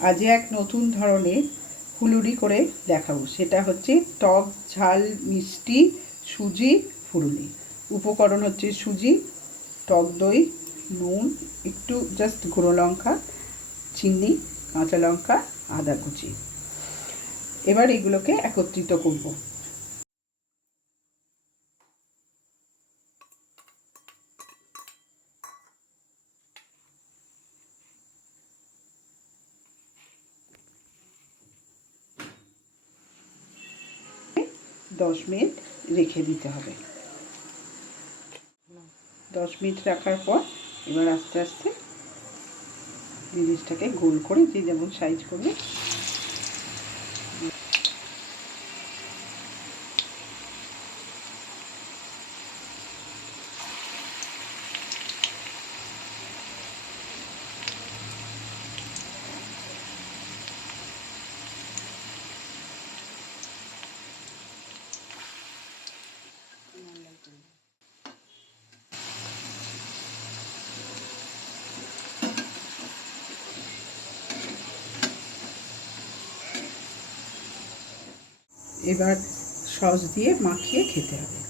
আজ এক নতুন ধরনের ফুলুরি করে দেখাবো। সেটা হচ্ছে টক ঝাল মিষ্টি সুজি ফুলুরি। উপকরণ হচ্ছে সুজি, টক দই, নুন, একটু জাস্ট গুঁড়ো লঙ্কা, চিনি, কাঁচা লঙ্কা, আদা কুচি। এবার এগুলোকে একত্রিত করব। দশ মিনিট রেখে দিতে হবে। 10 মিনিট রাখার পর এবার আস্তে আস্তে জিনিসটাকে গোল করে যে যেমন সাইজ করবে এবার সস দিয়ে মাখিয়ে খেতে হবে।